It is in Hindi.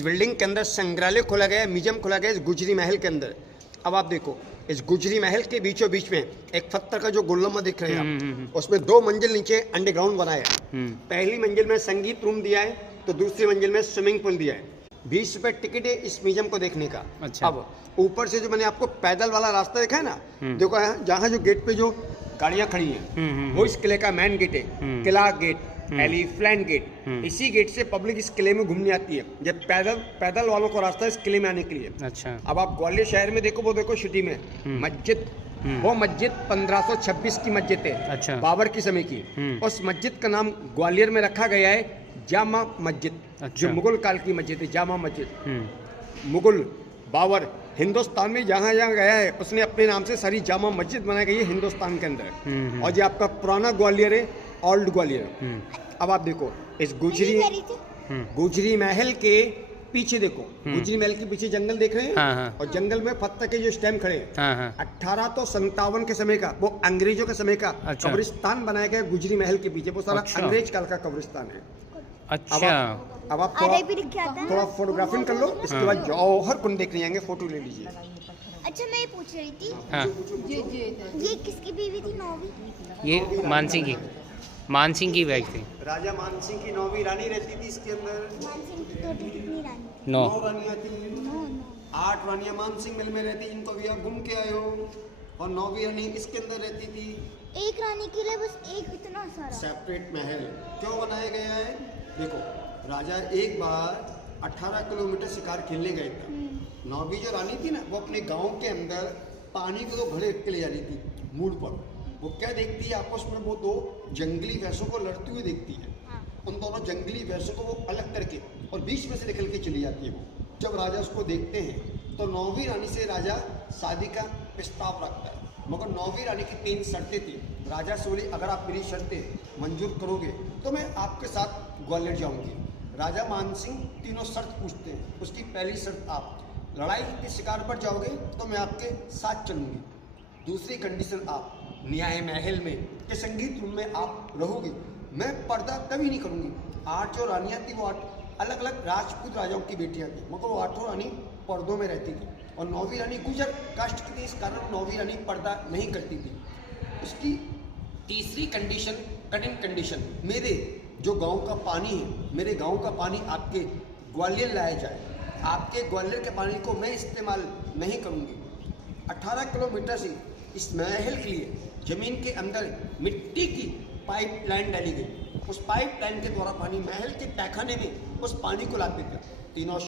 इस बिल्डिंग के अंदर संग्रहालय खोला गया है, म्यूजियम खोला गया है इस गुजरी महल के अंदर। अब आप देखो इस गुजरी महल के बीचों बीच में एक पत्थर का जो गुल्लम्मा दिख रहे हैं आप, उसमें 2 मंजिल नीचे अंडरग्राउंड बनाया है। पहली मंजिल में संगीत रूम दिया है तो दूसरी मंजिल में स्विमिंग पूल दिया है। 20 रुपए टिकट है इस म्यूजियम को देखने का। अच्छा। अब ऊपर से जो मैंने आपको पैदल वाला रास्ता देखा है ना, देखो जहाँ जो गेट पे जो गाड़ियाँ खड़ी हैं वो इस किले का मेन गेट है, किला गेट, एलिफेंट गेट। इसी गेट से पब्लिक इस किले में घूमने आती है। ये पैदल वालों को रास्ता है इस किले में आने के लिए। अच्छा। अब आप ग्वालियर शहर में देखो, वो देखो सिटी में मस्जिद, वो मस्जिद 1526 की मस्जिद है। अच्छा। बाबर के समय की। उस मस्जिद का नाम ग्वालियर में रखा गया है जामा मस्जिद। अच्छा। जो मुगल काल की मस्जिद है, जामा मस्जिद। मुगल बाबर हिंदुस्तान में जहाँ जहाँ गया है उसने अपने नाम से सारी जामा मस्जिद बनाई गई है हिंदुस्तान के अंदर। और ये आपका पुराना ग्वालियर है, ओल्ड ग्वालियर। अब आप देखो इस गुजरी महल के पीछे देखो, गुजरी महल के पीछे जंगल देख रहे हैं। हाँ। और जंगल में पत्थर के जो स्टैम्प खड़े हैं, 1857 के समय का, वो अंग्रेजों के समय का अच्छा। कब्रिस्तान बनाया गया गुजरी महल के पीछे। वो सारा अच्छा। अंग्रेज काल का कब्रिस्तान है। अच्छा। अब आप थोड़ा फोटोग्राफिंग कर लो, इसके बाद जौहर कुंड देखने जाएंगे, फोटो ले लीजिए। अच्छा, मैं ये पूछ रही थी, हाँ। ये किसकी बीवी थी? नौवीं? ये मानसिंह की वाइफ थी। राजा मानसिंह की 9वीं रानी रहती थी इसके अंदर। मानसिंह की टोटल कितनी रानी? 9 रानियां थी। 8 रानियां मानसिंह महल में रहती, इनको भी आप घूम के आए हो। और 9वीं रानी इसके अंदर रहती थी। एक रानी के लिए बस एक इतना सारा सेपरेट महल क्यों बनाया गया है? देखो, राजा एक बार 18 किलोमीटर शिकार खेलने गए थे। 9वीं जो रानी थी ना, वो अपने गांव के अंदर पानी को तो भरे के ले जा रही थी मूड पर। वो क्या देखती है, आपस में वो 2 जंगली भैंसों को लड़ती हुई देखती है। उन दोनों जंगली भैंसों को वो अलग करके और बीच में से निकल के चली जाती है। वो जब राजा उसको देखते हैं तो 9वीं रानी से राजा शादी का प्रस्ताव रखता है। मगर 9वीं रानी की 3 शर्तें थी। राजा से बोली, अगर आप मेरी शर्तें मंजूर करोगे तो मैं आपके साथ ग्वालियर जाऊंगी। राजा मानसिंह तीनों शर्त पूछते हैं। उसकी पहली शर्त, आप लड़ाई के शिकार पर जाओगे तो मैं आपके साथ चलूंगी। दूसरी कंडीशन, आप न्याय महल में के संगीत रूम में आप रहोगे, मैं पर्दा कभी नहीं करूंगी। 8 जो रानियां थी वो 8 अलग अलग राजपूत राजाओं की बेटियां थी, मगर वो 8 रानी पर्दों में रहती थी। और 9वीं रानी गुजर कास्ट की थी, इस कारण 9वीं रानी पर्दा नहीं करती थी। उसकी तीसरी कंडीशन, कठिन कंडीशन, मेरे जो गांव का पानी है, मेरे गांव का पानी आपके ग्वालियर लाया जाए। आपके ग्वालियर के पानी को मैं इस्तेमाल नहीं करूंगी। 18 किलोमीटर से इस महल के लिए जमीन के अंदर मिट्टी की पाइपलाइन डाली गई। उस पाइपलाइन के द्वारा पानी महल के तहखाने में उस पानी को लाते थे। तीनों